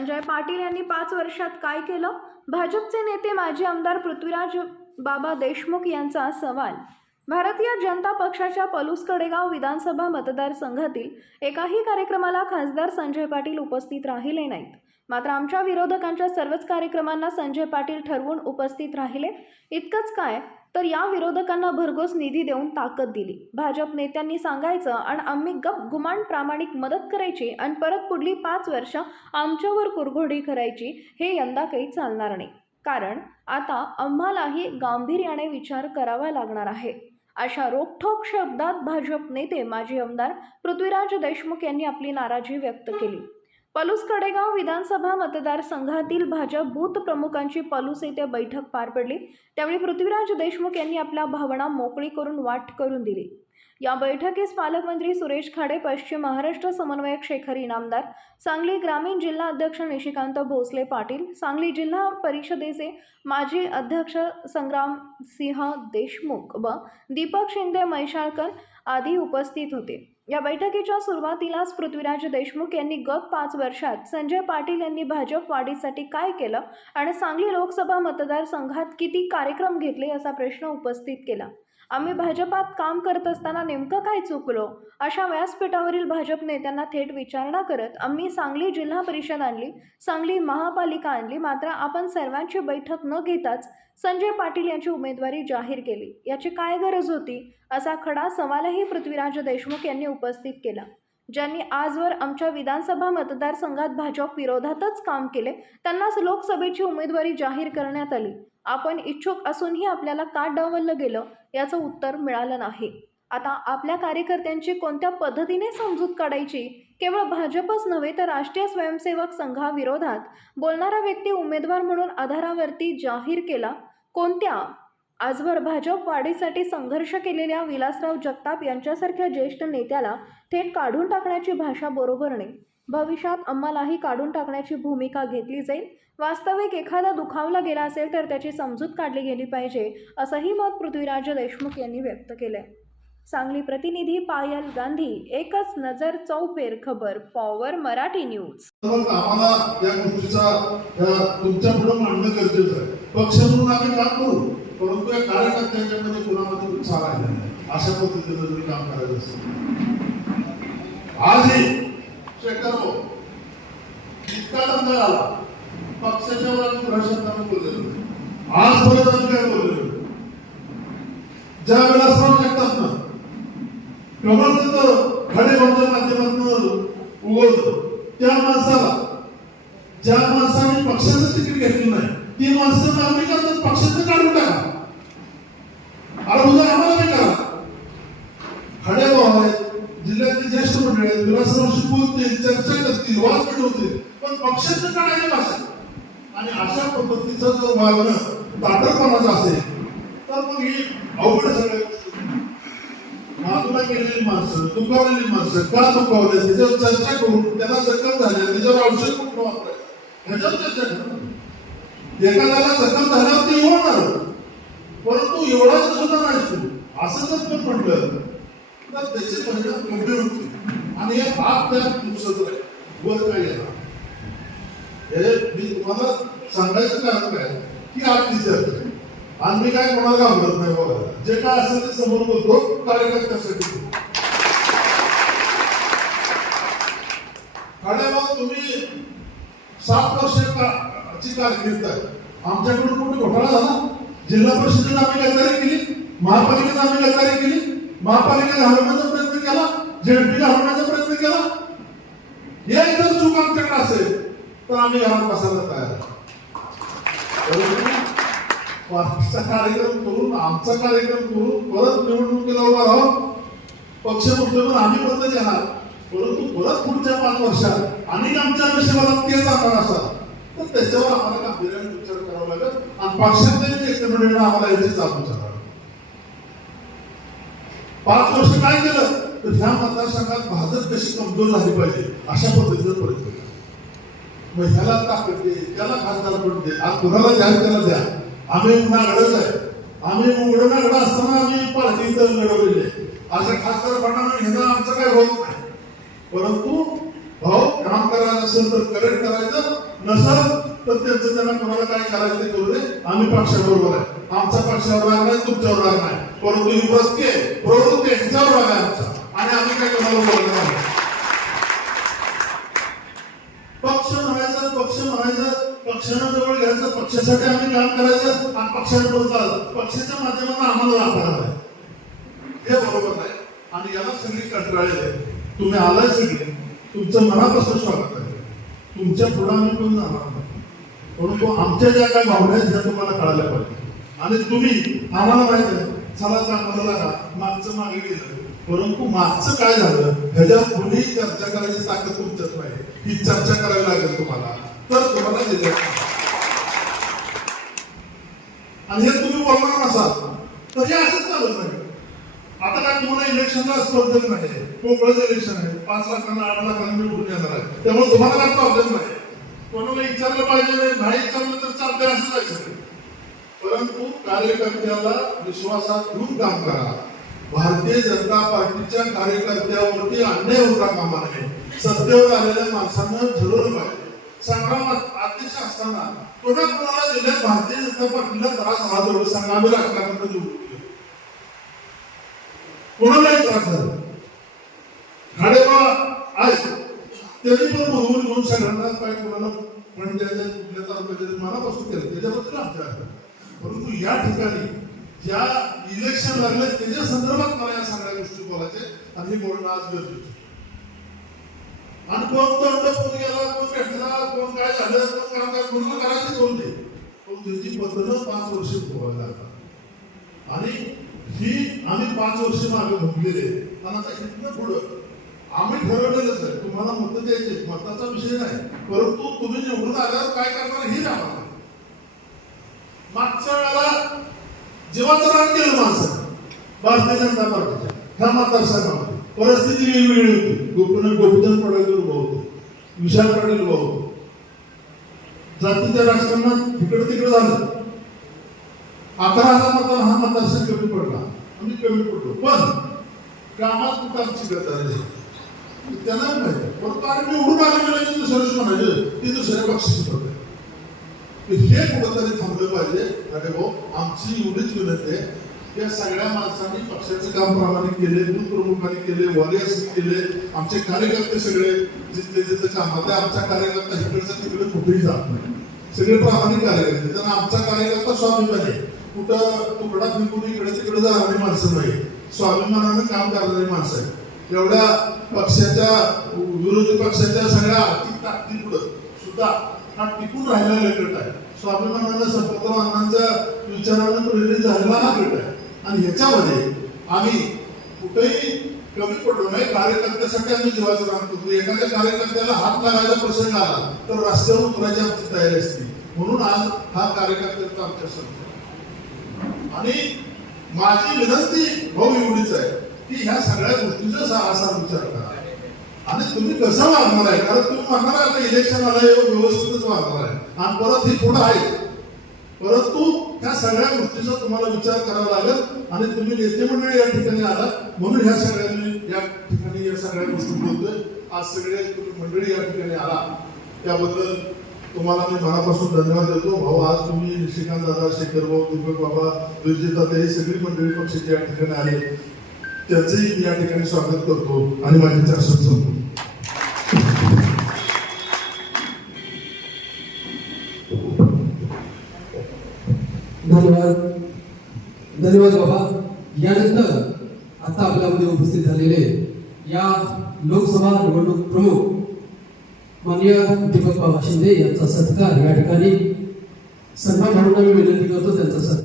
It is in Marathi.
संजय पाटील यांनी पाच वर्षात काय केलं? भाजपचे नेते माजी आमदार पृथ्वीराज बाबा देशमुख यांचा सवाल. भारतीय जनता पक्षाच्या पलूस कडेगाव विधानसभा मतदारसंघातील एकाही कार्यक्रमाला खासदार संजय पाटील उपस्थित राहिले नाहीत. मात्र आमच्या विरोधकांच्या सर्वच कार्यक्रमांना संजय पाटील ठरवून उपस्थित राहिले. इतकंच काय? तर या विरोधकांना भरघोस निधी देऊन ताकद दिली. भाजप नेत्यांनी सांगायचं आणि आम्ही गप गुमान प्रामाणिक मदत करायची आणि परत पुढली पाच वर्ष आमच्यावर कुरघोडी करायची हे यंदा काही चालणार नाही. कारण आता आम्हालाही गांभीर्याने विचार करावा लागणार आहे. अशा रोखठोक शब्दात भाजप नेते माजी आमदार पृथ्वीराज देशमुख यांनी आपली नाराजी व्यक्त केली. पलूस कडेगाव विधानसभा मतदारसंघातील भाजप बूथ प्रमुखांची पलूस येथे बैठक पार पडली. त्यावेळी पृथ्वीराज देशमुख यांनी आपल्या भावना मोकळी करून वाट करून दिली. या बैठकीस पालकमंत्री सुरेश खाडे पश्चिम महाराष्ट्र समन्वयक शेखर इनामदार सांगली ग्रामीण जिल्हा अध्यक्ष निशिकांत भोसले पाटील सांगली जिल्हा परिषदेचे माजी अध्यक्ष संग्राम सिंह देशमुख व दीपक शिंदे मैशाळकर आदी उपस्थित होते. या बैठकीच्या सुरुवातीलाच पृथ्वीराज देशमुख यांनी गत पाच वर्षात संजय पाटील यांनी भाजप वाढीसाठी काय केलं आणि सांगली लोकसभा मतदारसंघात किती कार्यक्रम घेतले असा प्रश्न उपस्थित केला. आम्ही भाजपात काम करत असताना नेमकं काय चुकलो? अशा व्यासपीठावरील भाजप नेत्यांना थेट विचारणा करत आम्ही सांगली जिल्हा परिषद आणली सांगली महापालिका आणली मात्र आपण सर्वांची बैठक न घेताच संजय पाटील यांची उमेदवारी जाहीर केली. याची काय गरज होती? असा खडा सवालही पृथ्वीराज देशमुख यांनी उपस्थित केला. ज्यांनी आजवर आमच्या विधानसभा मतदारसंघात भाजप विरोधातच काम केले त्यांनाच लोकसभेची उमेदवारी जाहीर करण्यात आली. आपण इच्छुक असूनही आपल्याला का डावललं गेलं याचं उत्तर मिळालं नाही. आता आपल्या कार्यकर्त्यांची कोणत्या पद्धतीने समजूत काढायची? केवळ भाजपच नव्हे तर राष्ट्रीय स्वयंसेवक संघाविरोधात बोलणारा व्यक्ती उमेदवार म्हणून आधारावरती जाहीर केला कोणत्या? आजवर भाजप वाढीसाठी संघर्ष केलेल्या विलासराव जगताप यांच्यासारख्या ज्येष्ठ नेत्याला थेट काढून टाकण्याची भाषा बरोबर नाही. भविष्यात आम्हालाही काढून टाकण्याची भूमिका घेतली जाईल. वास्तविक एखादा दुखावला गेला असेल तर त्याची समजूत काढली गेली पाहिजे असंही मत पृथ्वीराज देशमुख यांनी व्यक्त केलंय. सांगली प्रतिनिधी पायल गांधी एकच नजर चौफेर खबर पॉवर मराठी न्यूज. आम्हाला या गोष्टीचा तुमच्यापुढे मांडणं गरजेचं आहे. पक्ष म्हणून आम्ही काम करू. परंतु या कार्यकर्त्यांच्यामध्ये कुणामध्ये उत्साह आहे? नाही. अशा पद्धतीनं तुम्ही काम करायचं असेल. आजही शेखर इतका दंगा आला. पक्षाच्या वर आम्ही भ्रष्टाचार बोललेलो नाही. आम्ही काय बोललेलो? ज्या वेळेला श्रम जगतात ना कमलचं खडेगावच्या माध्यमातून उगवलं त्या माणसाला ज्या माणसाने पक्षाचं तिकीट घेतलं नाही ती माणसं नागरिकांचं पक्षाचं काढून टाका आणि उद्या आम्हाला नाही करा खडेगाव आहेत जिल्ह्यातले ज्येष्ठ मंडळी आहेत विलासरावशी बोलतील चर्चा करतील वाद मिळवतील पण पक्षाचं काढायची भाषा आणि अशा पद्धतीचं जर वागणं ताटरपणाचं असेल तर मग हे अवघड सगळ्या बाजूला गेलेली माणसं दुखावलेली माणसं का दुखावले? त्याच्यावर चर्चा करून त्याला जखम झाल्या त्याच्यावर औषध कुठं वापरायचं ह्याच्यावर चर्चा करू. एखाद्याला जखम झाल्यावर ते होणार परंतु एवढाच सुद्धा नाही तू असं जर पण म्हटलं तर त्याचे परिणाम गंभीर होते आणि हे पाप त्या दिवसात राहील. वर येणार हे मी तुम्हाला सांगायचं कारण काय? की आज ती आणि मी काय कोणाला घाबरत नाही बघा. जे काय असेल ते समोर बोलतो कार्यकर्त्यासाठी. खाड्यावर तुम्ही सात वर्ष का- ची आहे. आमच्याकडून कुठे घोटाळा झाला? जिल्हा परिषदेनं आम्ही गद्दारी केली महापालिकेनं आम्ही गद्दारी केली महापालिकेने हरवण्याचा प्रयत्न केला झेडपीने हरवण्याचा प्रयत्न केला एक जर चूक आमच्याकडे असेल तर आम्ही घरात बसायला तयार आहे. पक्षाचा कार्यक्रम करून आमचा कार्यक्रम करून परत निवडणुकीला उभा राहून पक्ष म्हणतो पण आम्ही परत येणार परंतु परत पुढच्या पाच वर्षात आणि आमच्या नशिबाला तेच आपण असतात तर त्याच्यावर आम्हाला गांभीर्याने विचार करावा लागेल. आणि पक्षातल्या नेते मंडळींना आम्हाला याचीच आपण करावी पाच वर्ष काय केलं? तर ह्या मतदारसंघात भाजप कशी कमजोर झाली पाहिजे अशा पद्धतीने प्रयत्न केला मग ह्याला ताकद दे त्याला खासदार पडते आज कुणाला द्या त्याला द्या? आम्ही उन्हागडच आहे. आम्ही उघडणागड असताना आम्ही पार्टी तर लढवलेली आहे. असं खासदार बनणं घेणं आमचं काय होत नाही. परंतु भाऊ काम करायचं असेल तर करेक्ट करायचं. नसेल तर त्यांचं त्यांना कोणाला काय करायचं ते करू दे. आम्ही पक्षाबरोबर आहे. आमचा पक्षावर राग नाही तुमच्यावर राग नाही. परंतु ही वृत्ती प्रवृत्ती ह्याच्यावर राग आहे आमचा. आणि आम्ही काय कोणाला बोलणार नाही पक्ष म्हणायचं पक्ष म्हणायचं पक्षानं जवळ घ्यायचं पक्षासाठी आम्ही काम करायचं आणि पक्षाला बोलतात पक्षाच्या माध्यमातून आम्हाला राहणार आहे हे बरोबर नाही आणि याला सगळी कंटाळले आहे. तुम्ही आलाय सगळे. तुमचं मनापासून स्वागत आहे. तुमच्यापुढे आम्ही कोण जाणार परंतु आमच्या ज्या काय भावना आहेत त्या तुम्हाला कळायला पाहिजे. आणि तुम्ही आम्हाला माहीत आहे. चला कामाला लागा. मागचं मागे गेलं. परंतु मागचं काय झालं? ह्याच्यावर कोणीही चर्चा करायची ताकद तुमच्यात नाही. ही चर्चा करावी लागेल तुम्हाला. तुम्हाला दिले. आणि हे तुम्ही बोलणार असाल तर हे असंच चालत नाही. आता काय तुम्हाला इलेक्शनला स्पर्धक नाही कोकळच इलेक्शन आहे. पाच लाखांना आठ लाखांना निवडून येणार आहे. त्यामुळे तुम्हाला काय प्रॉब्लेम नाही. कोणाला विचारलं पाहिजे नाही विचारलं तर चालते असं जायचं परंतु कार्यकर्त्याला विश्वासात घेऊन काम करा. भारतीय जनता पार्टीच्या कार्यकर्त्यावरती अन्याय होता कामा नये. सत्तेवर आलेल्या माणसांना ठरवलं पाहिजे संघामध्ये अध्यक्ष असताना पुन्हा कोणाला जिल्ह्यात भारतीय जनता पार्टीला त्रास हा तेवढं संघामध्ये आम्ही राजकारणात कोणालाही त्रास झाला खाडेबा आज त्यांनी पण बघून घेऊन सगळ्यांना काय कोणाला पंचायत कुठल्या तालुक्याच्या मनापासून केलं त्याच्याबद्दल आमच्या आहे. परंतु या ठिकाणी ज्या इलेक्शन लागले त्याच्या संदर्भात मला या सगळ्या गोष्टी बोलायचे आणि हे बोलणं आज गरजेचं आणि कोण तोंड कोण गेला कोण भेटला कोण काय झालं कोण काम काय पूर्ण करायचं कोण ते? पण त्याची पद्धत पाच वर्ष पोहायला लागतात. आणि ही आम्ही पाच वर्ष मागे भोगलेले पण आता इथनं पुढं आम्ही ठरवलेलंच आहे. तुम्हाला मत द्यायचे मताचा विषय नाही. परंतु तुम्ही निवडून आल्यावर काय करणार हे आम्हाला मागच्या वेळेला जीवाचं रान केलं माणसं भारतीय जनता पार्टीच्या ह्या मतदारसंघामध्ये परिस्थिती वेगवेगळी होती. गोपन गोपीचंद पडायचं विशाल पाटील भाऊ जातीच्या राजकारणात तिकडे तिकडे झालं. अकरा हजार मतदार हा मतदारसंघ कमी पडला. आम्ही कमी पडलो. पण कामात कुठं आमची गदारी त्यांना माहिती? परंतु आणि निवडून आले म्हणायचे दुसऱ्याच म्हणायचं ते दुसऱ्या पक्षाची पडते हे कुठंतरी थांबलं पाहिजे. अरे भाऊ आमची एवढीच विनंती आहे. या सगळ्या माणसांनी पक्षाचं काम प्रामाणिक केले बूथ प्रमुखांनी केले वॉरियर्स केले आमचे कार्यकर्ते सगळे जिथे जिथे काम आहे आमचा कार्यकर्ता इकडचा तिकडे कुठेही जात नाही. सगळे प्रामाणिक कार्यकर्ते. त्यांना आमचा कार्यकर्ता स्वाभिमान आहे. कुठं तुकडा फिरकून इकडे तिकडे जाणारी माणसं नाही. स्वाभिमानानं काम करणारी माणसं आहेत. एवढ्या पक्षाच्या विरोधी पक्षाच्या सगळ्या आर्थिक ताकदीपुढं सुद्धा हा टिकून राहिलेला गट आहे. स्वाभिमानानं संपतराव अण्णांच्या विचारानं प्रेरित झालेला हा गट आहे. आणि ह्याच्यामध्ये आम्ही कुठेही कमी पडलो नाही कार्यकर्त्यासाठी आम्ही जीवाचं काम करतो. एखाद्या कार्यकर्त्याला हात लागायचा प्रसंग आला तर रस्त्यावर उतरायची आमची तयारी असते. म्हणून आज हा कार्यकर्त्यांचा आमच्या संघ. आणि माझी विनंती भाऊ एवढीच आहे की ह्या सगळ्या गोष्टीचा सा- असा विचार करा. आणि तुम्ही कसं वागणार आहे? कारण तुम्ही मागणार आहे आता इलेक्शन आलं व्यवस्थितच वागणार आहे. आणि परत ही पुढं आहे. परंतु ह्या सगळ्या गोष्टीचा तुम्हाला विचार करावा लागेल आणि तुम्ही नेते मंडळी या ठिकाणी आला म्हणून ह्या सगळ्यांनी या ठिकाणी या सगळ्या गोष्टी बोलतोय. आज सगळे तुम्ही मंडळी या ठिकाणी आला. त्याबद्दल तुम्हाला मी मनापासून धन्यवाद देतो. भाऊ आज तुम्ही निशिकांत दादा शेखर भाऊ दीपक बाबा विरजिता हे सगळी मंडळी पक्षाचे या ठिकाणी आले. त्याचंही मी या ठिकाणी स्वागत करतो आणि माझी चर्चा संपतो धन्यवाद. धन्यवाद बाबा. यानंतर आता आपल्यामध्ये उपस्थित झालेले या लोकसभा निवडणूक प्रमुख माननीय दीपक बाबा शिंदे यांचा सत्कार या ठिकाणी सन्मान म्हणून मी विनंती करतो त्यांचा सत्कार.